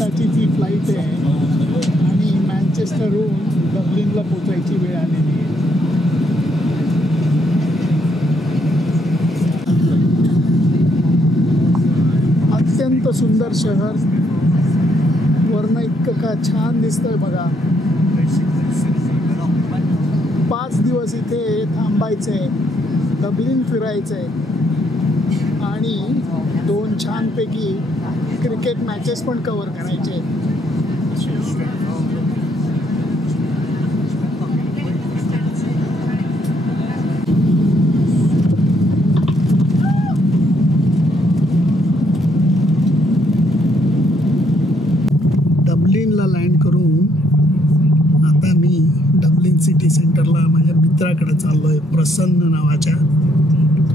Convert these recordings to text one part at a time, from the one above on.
आताची ती फ्लाईट आहे आणि मँचेस्टरहून डब्लिनला पोचायची वेळ आलेली आहे. अत्यंत सुंदर शहर, वरनं इतकं का छान दिसतंय बघा. 5 दिवस इथे थांबायचंय, डब्लिन फिरायचंय आणि 2 छानपैकी क्रिकेट मॅचेस पण कव्हर करायचे. डब्लिनला लँड करून आता मी डब्लिन सिटी सेंटरला माझ्या मित्राकडे चाललो आहे, प्रसन्न नावाच्या.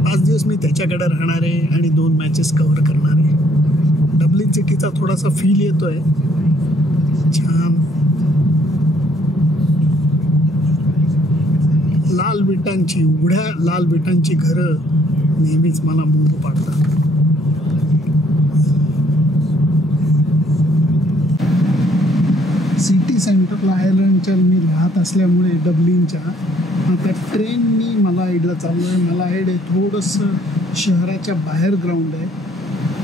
5 दिवस मी त्याच्याकडे राहणार आहे आणि 2 मॅचेस कव्हर करणार आहे. डब्लिन सिटीचा थोडासा फील येतोय छान. लाल विटांची, उघड्या लाल विटांची घरं नेहमीच मला मोह पाडतात. सिटी सेंटरला आयर्लंडच्या मी राहत असल्यामुळे डब्लिनच्या आता ट्रेननी मला इकडं चाललो आहे. मला आहे थोडंसं शहराच्या बाहेर ग्राउंड आहे.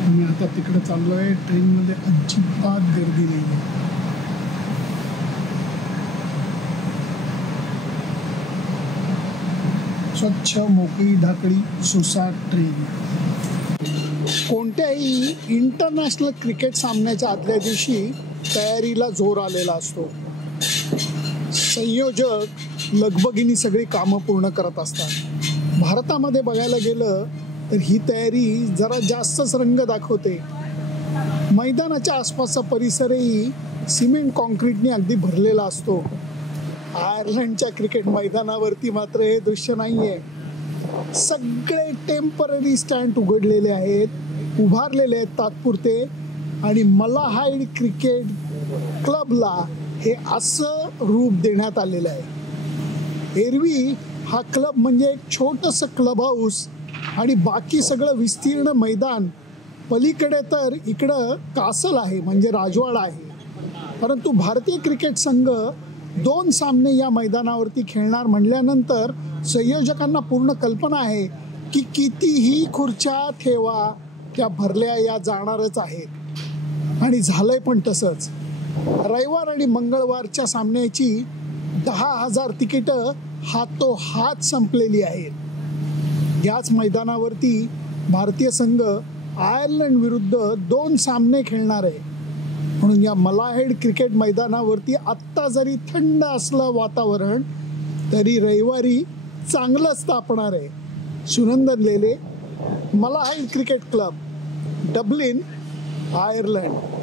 मी आता तिकडे चाललो आहे. ट्रेनमध्ये अजिबात गर्दी नाही आहे. स्वच्छ मोकळी धाकडी सुसाट ट्रेन. कोणत्याही इंटरनॅशनल क्रिकेट सामन्याच्या आदल्या दिवशी तयारीला जोर आलेला असतो. संयोजक लगबगीने सगळी कामं पूर्ण करत असतात. भारतामध्ये बघायला गेलं तर ही तयारी जरा जास्तच रंग दाखवते. मैदानाच्या आसपासचा परिसरही सिमेंट कॉन्क्रीटने अगदी भरलेला असतो. आयर्लंडच्या क्रिकेट मैदानावरती मात्र हे दृश्य नाही आहे. सगळे टेम्पररी स्टँड उघडलेले आहेत, उभारलेले आहेत तात्पुरते. आणि मलाहाईड क्रिकेट क्लबला हे असं रूप देण्यात आलेलं आहे. एरवी हा क्लब म्हणजे एक छोटंसं क्लब हाऊस आणि बाकी सगळं विस्तीर्ण मैदान. पलीकडे तर इकडं कासल आहे म्हणजे राजवाडा आहे. परंतु भारतीय क्रिकेट संघ 2 सामने या मैदानावरती खेळणार म्हटल्यानंतर संयोजकांना पूर्ण कल्पना आहे की कितीही खुर्च्या ठेवा त्या भरल्या या जाणारच आहेत. आणि झालंय पण तसंच. रविवार आणि मंगळवारच्या सामन्याची 10,000 तिकीटं हातोहात संपलेली आहेत. याच मैदानावरती भारतीय संघ आयर्लंड विरुद्ध 2 सामने खेळणार आहे. म्हणून या मलाहेड क्रिकेट मैदानावरती आत्ता जरी थंड असलं वातावरण तरी रविवारी चांगलंच तापणार आहे. सुनंदन लेले, मलाहेड क्रिकेट क्लब, डब्लिन, आयर्लंड.